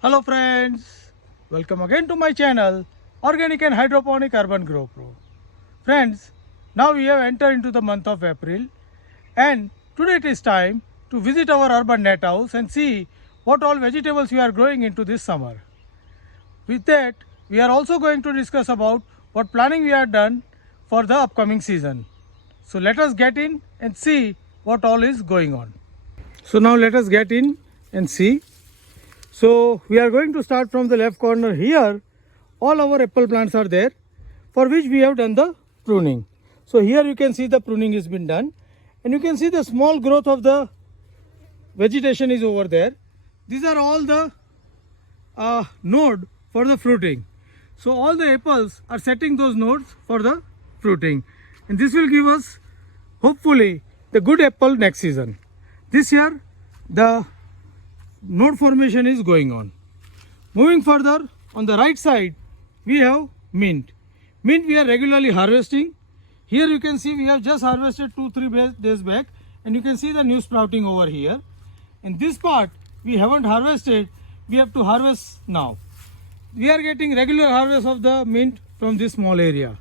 Hello friends, welcome again to my channel Organic and Hydroponic Urban Grow Pro. Friends, now we have entered into the month of April and today it is time to visit our urban net house and see what all vegetables we are growing into this summer. With that, we are also going to discuss about what planning we have done for the upcoming season. So let us get in and see what all is going on. So now let us get in and see. So we are going to start from the left corner here. All our apple plants are there for which we have done the pruning. So here you can see the pruning has been done and you can see the small growth of the vegetation is over there. These are all the node for the fruiting. So all the apples are setting those nodes for the fruiting and this will give us hopefully the good apple next season. This year the node formation is going on. Moving further, on the right side we have mint. Mint we are regularly harvesting. Here you can see we have just harvested 2-3 days back and you can see the new sprouting over here. And this part we haven't harvested, we have to harvest now. We are getting regular harvest of the mint from this small area.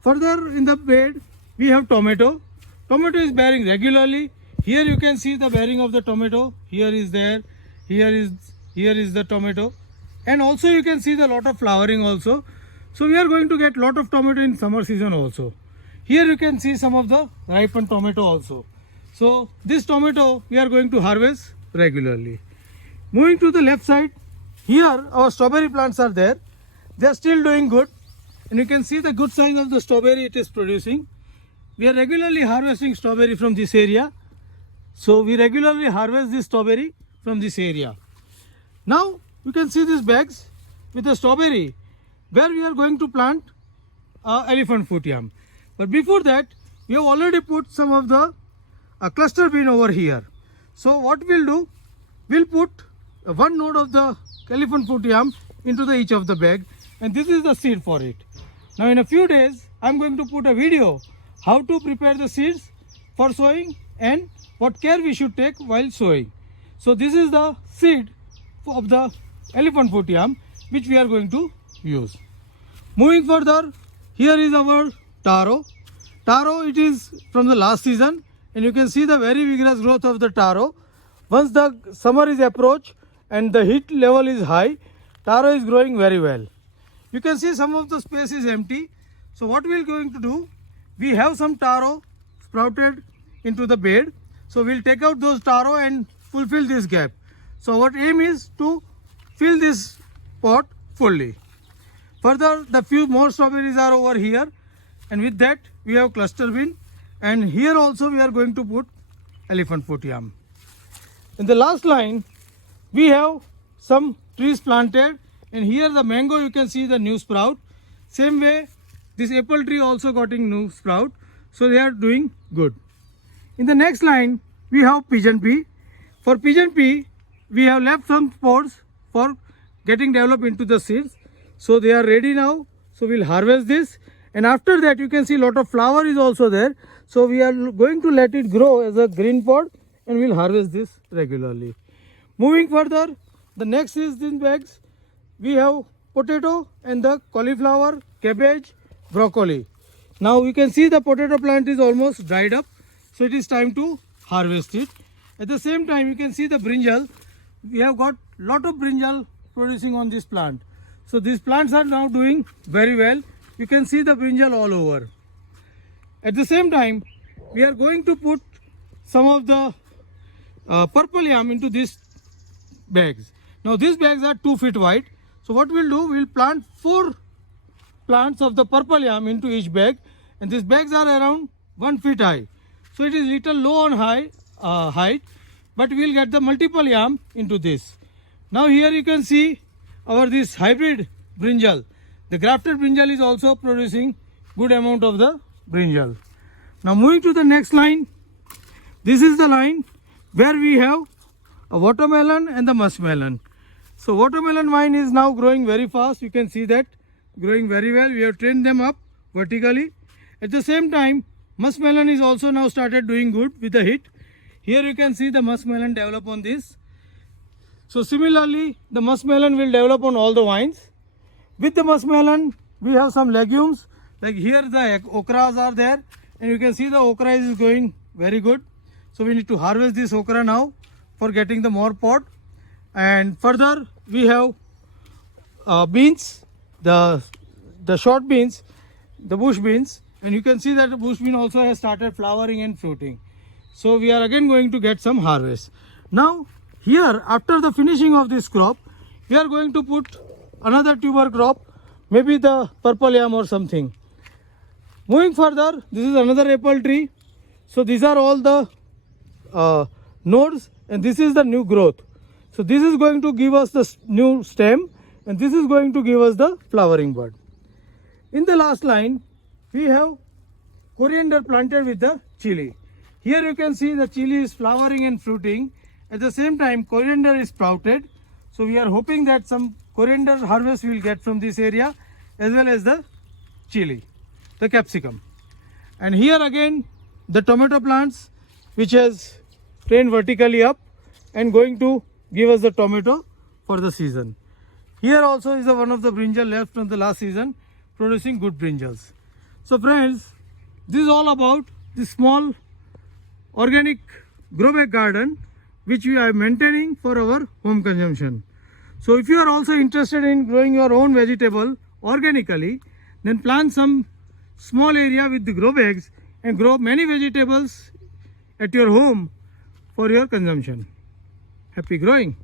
Further in the bed we have tomato. Tomato is bearing regularly. Here you can see the bearing of the tomato. Here is there. Here is the tomato. And also you can see the lot of flowering also. So we are going to get lot of tomato in summer season also. Here you can see some of the ripened tomato also. So this tomato we are going to harvest regularly. Moving to the left side, here our strawberry plants are there. They are still doing good. And you can see the good signs of the strawberry it is producing. We are regularly harvesting strawberry from this area. So we regularly harvest this strawberry from this area. Now you can see these bags with the strawberry where we are going to plant elephant foot yam. But before that we have already put some of the cluster bean over here. So what we'll do, we'll put one node of the elephant foot yam into each of the bag and this is the seed for it. Now in a few days I'm going to put a video how to prepare the seeds for sowing and what care we should take while sowing. So this is the seed of the elephant foot yam which we are going to use. Moving further, here is our taro. Taro it is from the last season and you can see the very vigorous growth of the taro. Once the summer is approached and the heat level is high, taro is growing very well. You can see some of the space is empty. So what we are going to do, we have some taro sprouted into the bed. So we'll take out those taro and fulfill this gap. So our aim is to fill this pot fully. Further, the few more strawberries are over here and with that we have cluster bean and here also we are going to put elephant foot yam. In the last line we have some trees planted and here the mango you can see the new sprout. Same way this apple tree also getting new sprout. So they are doing good. In the next line we have pigeon pea. For pigeon pea we have left some spots for getting developed into the seeds. So they are ready now. So we'll harvest this and after that you can see lot of flower is also there. So we are going to let it grow as a green pod and we'll harvest this regularly. Moving further, the next is in bags. We have potato and the cauliflower, cabbage, broccoli. Now you can see the potato plant is almost dried up. So it is time to harvest it. At the same time you can see the brinjal. We have got lot of brinjal producing on this plant. So these plants are now doing very well. You can see the brinjal all over. At the same time we are going to put some of the purple yam into these bags. Now these bags are 2 feet wide. So what we'll do, we'll plant 4 plants of the purple yam into each bag and these bags are around 1 feet high. So it is little low on height, but we will get the multiple yam into this. Now here you can see our this hybrid brinjal. The grafted brinjal is also producing good amount of the brinjal. Now moving to the next line, this is the line where we have a watermelon and the muskmelon. So watermelon vine is now growing very fast. You can see that growing very well. We have trained them up vertically. At the same time muskmelon is also now started doing good with the heat. Here you can see the muskmelon develop on this. So similarly, the muskmelon will develop on all the vines. With the muskmelon, we have some legumes. Like here the okras are there, and you can see the okra is going very good. So we need to harvest this okra now for getting the more pod. And further we have beans, the short beans, the bush beans, and you can see that the bush bean also has started flowering and fruiting. So we are again going to get some harvest. Now here, after the finishing of this crop, we are going to put another tuber crop, maybe the purple yam or something. Moving further, this is another apple tree. So these are all the nodes, and this is the new growth. So this is going to give us the new stem, and this is going to give us the flowering bud. In the last line, we have coriander planted with the chili. Here you can see the chili is flowering and fruiting. At the same time, coriander is sprouted. So we are hoping that some coriander harvest we will get from this area, as well as the chili, the capsicum. And here again the tomato plants, which has trained vertically up and going to give us the tomato for the season. Here also is one of the brinjal left from the last season, producing good brinjals. So friends, this is all about the small organic grow bag garden which we are maintaining for our home consumption. So if you are also interested in growing your own vegetable organically, then plant some small area with the grow bags and grow many vegetables at your home for your consumption. Happy growing!